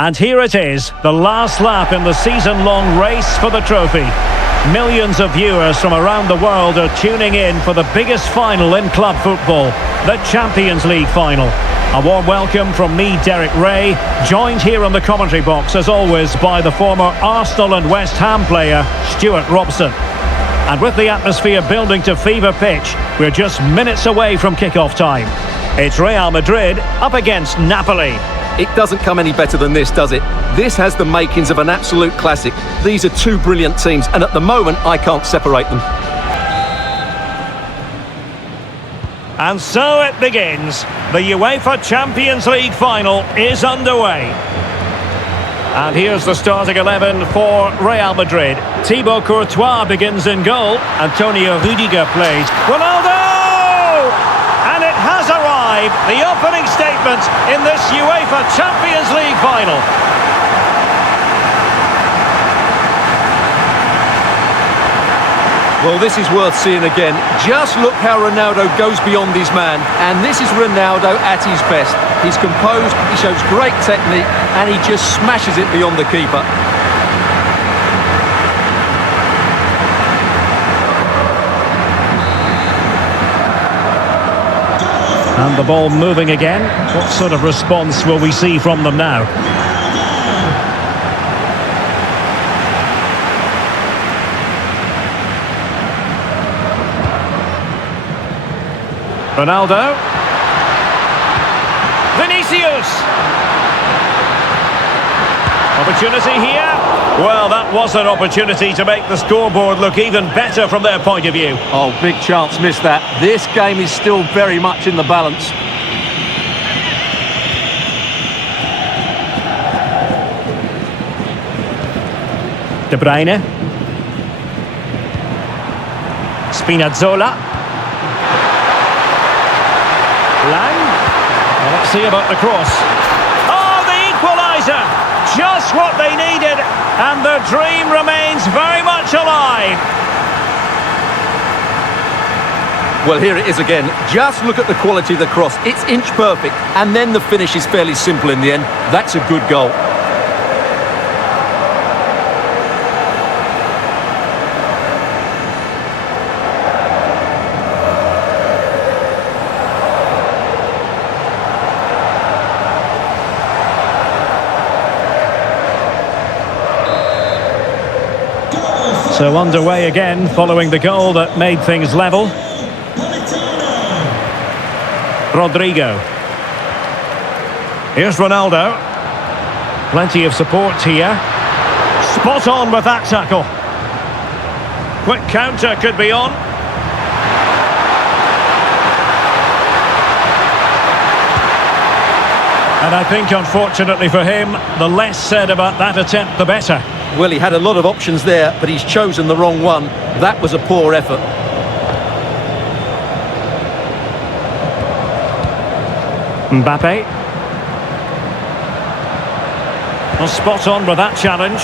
And here it is, the last lap in the season-long race for the trophy. Millions of viewers from around the world are tuning in for the biggest final in club football, the Champions League final. A warm welcome from me, Derek Ray, joined here in the commentary box, as always, by the former Arsenal and West Ham player, Stuart Robson. And with the atmosphere building to fever pitch, we're just minutes away from kick-off time. It's Real Madrid up against Napoli. It doesn't come any better than this, does it? This has the makings of an absolute classic. These are two brilliant teams, and at the moment, I can't separate them. And so it begins. The UEFA Champions League final is underway. And here's the starting 11 for Real Madrid. Thibaut Courtois begins in goal. Antonio Rudiger plays. Ronaldo! And it has arrived, the opening statement in this UEFA Champions League final. Well, this is worth seeing again. Just look how Ronaldo goes beyond his man. And this is Ronaldo at his best. He's composed, he shows great technique, and he just smashes it beyond the keeper. And the ball moving again. What sort of response will we see from them now? Ronaldo. Vinicius. Opportunity here. Well, that was an opportunity to make the scoreboard look even better from their point of view. Oh, big chance, missed that. This game is still very much in the balance. De Bruyne. Spinazzola. Lang. Well, let's see about the cross. Oh, the equaliser! Just what they needed, and the dream remains very much alive. Well, here it is again. Just look at the quality of the cross. It's inch perfect, and then the finish is fairly simple in the end. That's a good goal. So underway again, following the goal that made things level. Rodrigo. Here's Ronaldo. Plenty of support here. Spot on with that tackle. Quick counter could be on. And I think, unfortunately for him, the less said about that attempt, the better. Well, he had a lot of options there, but he's chosen the wrong one. That was a poor effort. Mbappe. Well, spot on with that challenge.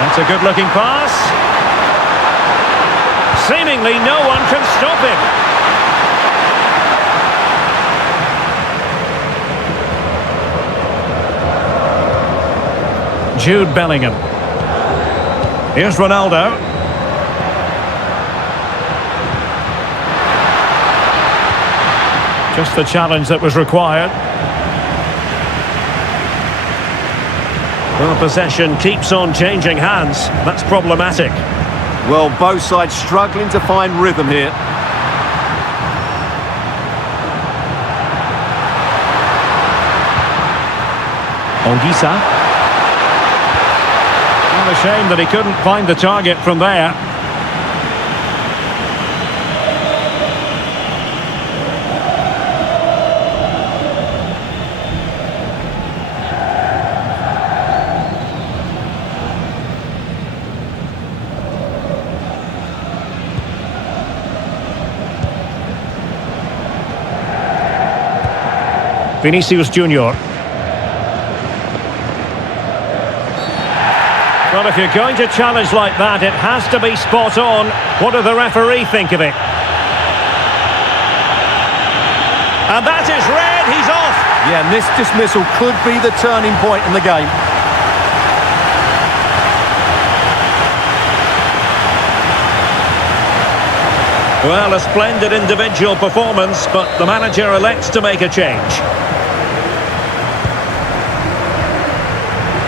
That's a good-looking pass. Seemingly no one can stop him. Jude Bellingham. Here's Ronaldo. Just the challenge that was required. Well, possession keeps on changing hands. That's problematic. Well, both sides struggling to find rhythm here. Ongisa. A shame that he couldn't find the target from there. Vinicius Junior. Well, if you're going to challenge like that, it has to be spot on. What do the referee think of it? And that is red, he's off. And this dismissal could be the turning point in the game. Well, a splendid individual performance, but the manager elects to make a change.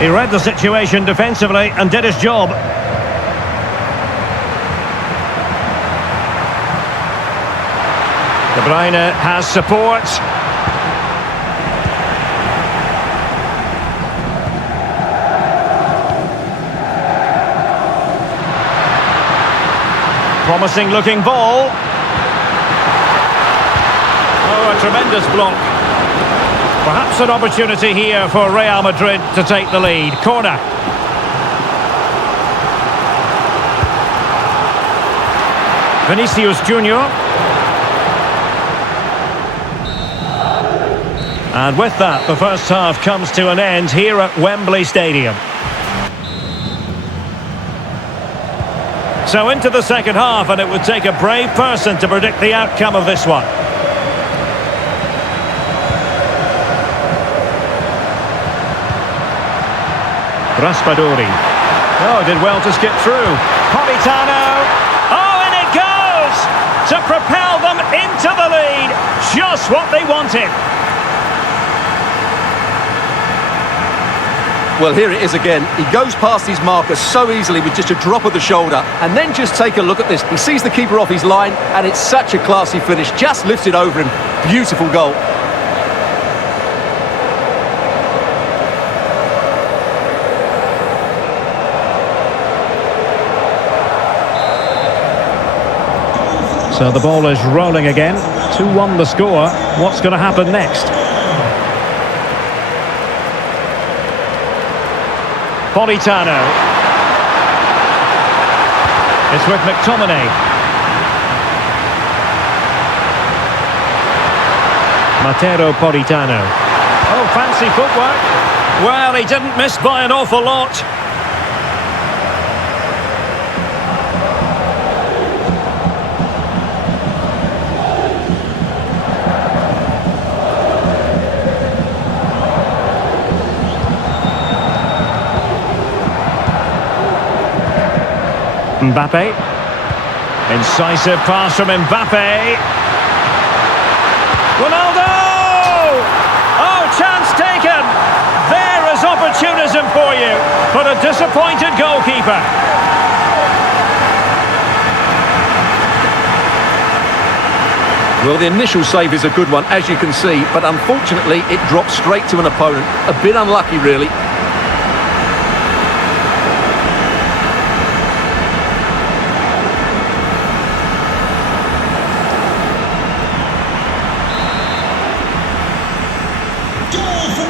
He read the situation defensively and did his job. De Bruyne has support. Promising looking ball. Oh, a tremendous block. Perhaps an opportunity here for Real Madrid to take the lead. Corner. Vinicius Junior. And with that, the first half comes to an end here at Wembley Stadium. So into the second half, and it would take a brave person to predict the outcome of this one. Raspadori. Oh, did well to skip through. Politano. Oh, and it goes! To propel them into the lead. Just what they wanted. Well, here it is again. He goes past his marker so easily with just a drop of the shoulder. And then just take a look at this. He sees the keeper off his line, and it's such a classy finish. Just lifted over him. Beautiful goal. So the ball is rolling again. 2-1 the score. What's going to happen next? Politano. It's with McTominay. Mateo Politano. Oh, fancy footwork. Well, he didn't miss by an awful lot. Mbappe. Incisive pass from Mbappe. Ronaldo! Oh, chance taken! There is opportunism for you, but a disappointed goalkeeper. Well, the initial save is a good one, as you can see, but unfortunately it dropped straight to an opponent. A bit unlucky, really.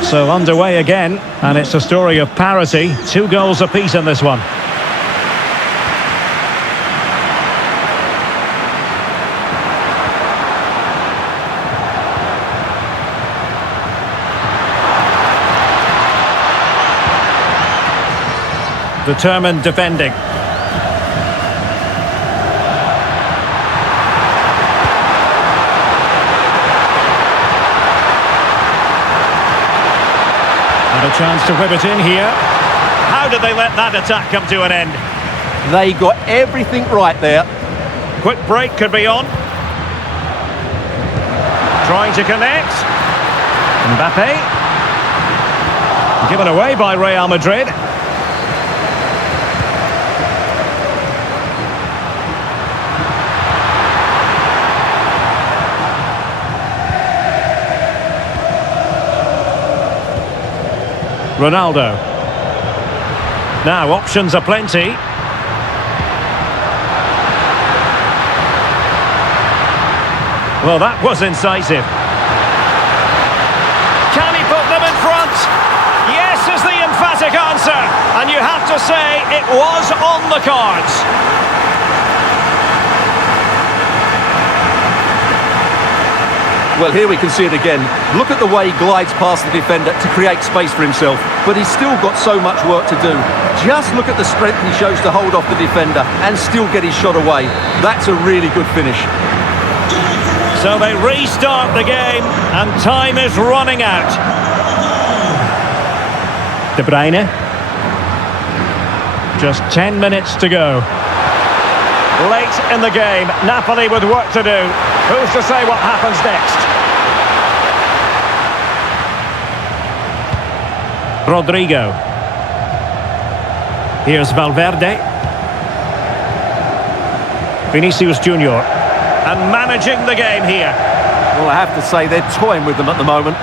So underway again, and it's a story of parity. 2 goals apiece in this one. Determined defending. A chance to whip it in here. How did they let that attack come to an end? They got everything right there. Quick break could be on. Trying to connect. Mbappe. Given away by Real Madrid. Ronaldo. Now options are plenty. Well, that was incisive. Can he put them in front? Yes is the emphatic answer. And you have to say it was on the cards. Well, here we can see it again. Look at the way he glides past the defender to create space for himself. But he's still got so much work to do. Just look at the strength he shows to hold off the defender and still get his shot away. That's a really good finish. So they restart the game, and time is running out. De Bruyne. Just 10 minutes to go. Late in the game, Napoli with work to do. Who's to say what happens next? Rodrigo. Here's Valverde. Vinicius Junior. And managing the game here. Well, I have to say they're toying with them at the moment.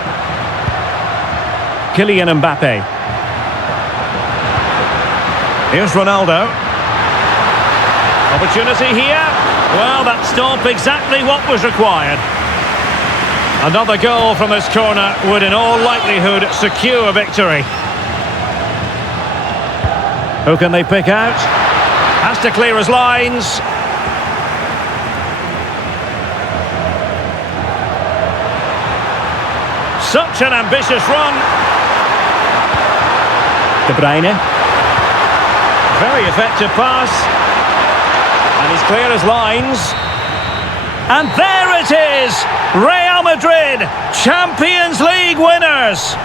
Kylian Mbappe. Here's Ronaldo. Opportunity here. Well, that stopped exactly what was required. Another goal from this corner would in all likelihood secure victory. Who can they pick out? Has to clear his lines. Such an ambitious run. De Bruyne. Very effective pass. And he's clear his lines. And there it is! Real Madrid, Champions League winners!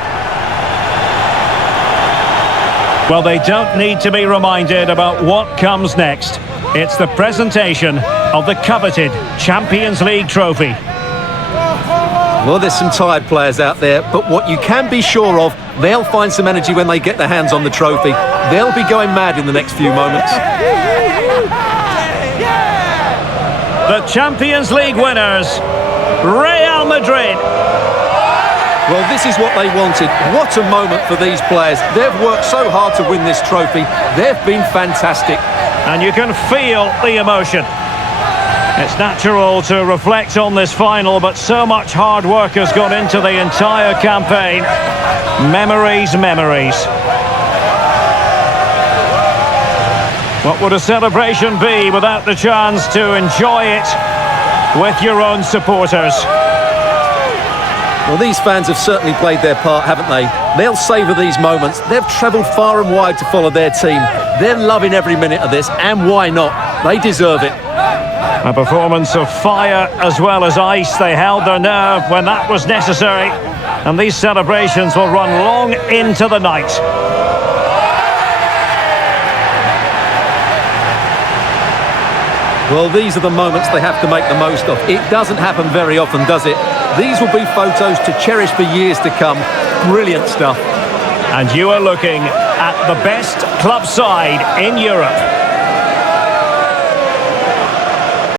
Well, they don't need to be reminded about what comes next. It's the presentation of the coveted Champions League trophy. Well, there's some tired players out there, but what you can be sure of, they'll find some energy when they get their hands on the trophy. They'll be going mad in the next few moments. The Champions League winners, Real Madrid. Well, this is what they wanted. What a moment for these players. They've worked so hard to win this trophy. They've been fantastic. And you can feel the emotion. It's natural to reflect on this final, but so much hard work has gone into the entire campaign. Memories, memories. What would a celebration be without the chance to enjoy it with your own supporters? Well, these fans have certainly played their part, haven't they? They'll savour these moments. They've travelled far and wide to follow their team. They're loving every minute of this, and why not? They deserve it. A performance of fire as well as ice. They held their nerve when that was necessary. And these celebrations will run long into the night. Well, these are the moments they have to make the most of. It doesn't happen very often, does it? These will be photos to cherish for years to come. Brilliant stuff. And you are looking at the best club side in Europe.